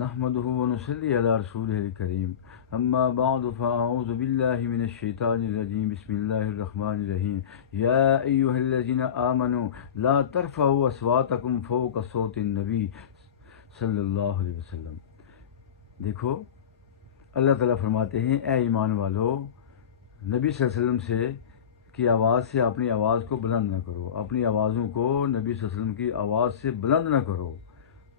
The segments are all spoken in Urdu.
نحمده ونصلي على رسوله الكريم اما بعد فاعوذ بالله من الشيطان الرجيم بسم الله الرحمن الرحيم يا ايها الذين امنوا لا ترفعوا اصواتكم فوق صوت النبي صلی اللہ علیہ وسلم۔ دیکھو اللہ تعالیٰ فرماتے ہیں اے ایمان والو، نبی صلی اللہ علیہ وسلم سے کی آواز سے اپنی آواز کو بلند نہ کرو، اپنی آوازوں کو نبی صلی اللہ علیہ وسلم کی آواز سے بلند نہ کرو۔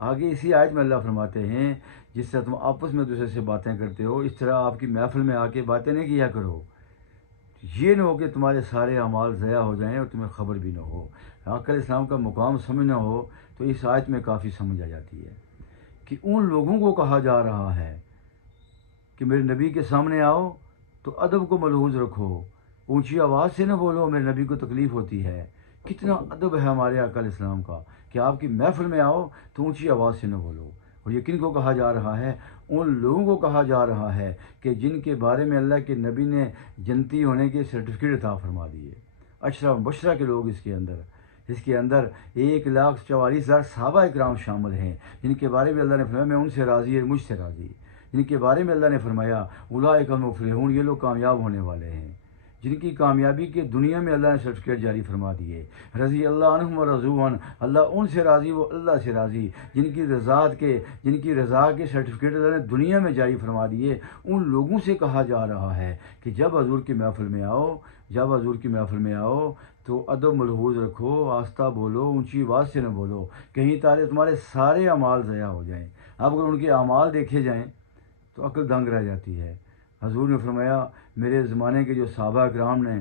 آگے اسی آیت میں اللہ فرماتے ہیں جس طرح تم آپس میں دوسرے سے باتیں کرتے ہو اس طرح آپ کی محفل میں آ کے باتیں نہیں کیا کرو، یہ نہ ہو کہ تمہارے سارے اعمال ضائع ہو جائیں اور تمہیں خبر بھی نہ ہو۔ آقا علیہ السلام کا مقام سمجھنا ہو تو اس آیت میں کافی سمجھ آ جاتی ہے کہ ان لوگوں کو کہا جا رہا ہے کہ میرے نبی کے سامنے آؤ تو ادب کو ملحوظ رکھو، اونچی آواز سے نہ بولو، میرے نبی کو تکلیف ہوتی ہے۔ کتنا ادب ہے ہمارے آقا علیہ السلام کا کہ آپ کی محفل میں آؤ تو اونچی آواز سے نہ بولو۔ اور یہ کن کو کہا جا رہا ہے؟ ان لوگوں کو کہا جا رہا ہے کہ جن کے بارے میں اللہ کے نبی نے جنتی ہونے کے سرٹیفکیٹ عطا فرما دیے، اشرا مبشرہ کے لوگ اس کے اندر 1,44,000 صحابہ اکرام شامل ہیں جن کے بارے میں اللہ نے فرمایا میں ان سے راضی اور مجھ سے راضی، جن کے بارے میں اللہ نے فرمایا اولئک هم المفلحون، یہ لوگ کامیاب ہونے والے ہیں، جن کی کامیابی کے دنیا میں اللہ نے سرٹیفکیٹ جاری فرما دیے۔ رضی اللہ عنہم ورضوا عنہ، اللہ ان سے راضی وہ اللہ سے راضی، جن کی رضا کے سرٹیفکیٹ اللہ نے دنیا میں جاری فرما دیے۔ ان لوگوں سے کہا جا رہا ہے کہ جب حضور کی محفل میں آؤ تو ادب ملحوظ رکھو، آہستہ بولو، اونچی آواز سے نہ بولو، کہیں تمہارے سارے اعمال ضائع ہو جائیں۔ اب اگر ان کے اعمال دیکھے جائیں تو عقل دنگ رہ جاتی ہے۔ حضور نے فرمایا میرے زمانے کے جو صحابہ اکرام نے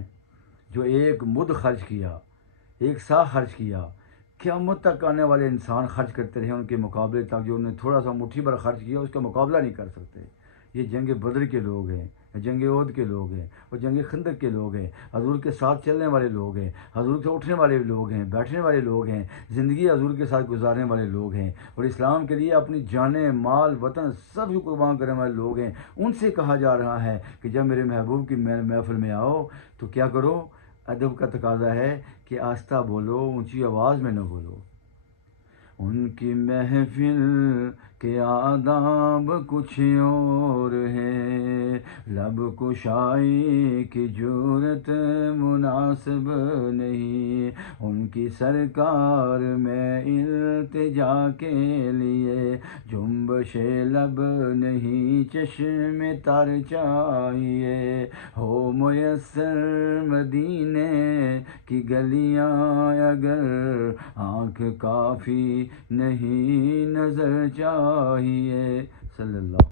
جو ایک مد خرچ کیا، ایک سا خرچ کیا، قیامت تک آنے والے انسان خرچ کرتے رہے ان کے مقابلے تک، جو انہوں نے تھوڑا سا مٹھی بھر خرچ کیا اس کا مقابلہ نہیں کر سکتے۔ یہ جنگ بدر کے لوگ ہیں، جنگ عہد کے لوگ ہیں اور جنگ خندق کے لوگ ہیں، حضور کے ساتھ چلنے والے لوگ ہیں، حضور سے اٹھنے والے لوگ ہیں، بیٹھنے والے لوگ ہیں، زندگی حضور کے ساتھ گزارنے والے لوگ ہیں اور اسلام کے لیے اپنی جانیں، مال، وطن سب کو قربان کرنے والے لوگ ہیں۔ ان سے کہا جا رہا ہے کہ جب میرے محبوب کی محفل میں آؤ تو کیا کرو؟ ادب کا تقاضا ہے کہ آہستہ بولو، اونچی آواز میں نہ بولو۔ ان کی محفل کے آداب کچھ اور ہے، لب کشائی کی جرت مناسب نہیں، ان کی سرکار میں التجا کے لیے جنبش لب نہیں چشم تر چاہیے، ہو میسر مدینے کی گلیاں اگر آنکھ کافی نہیں نظر چاہیے۔ صلی اللہ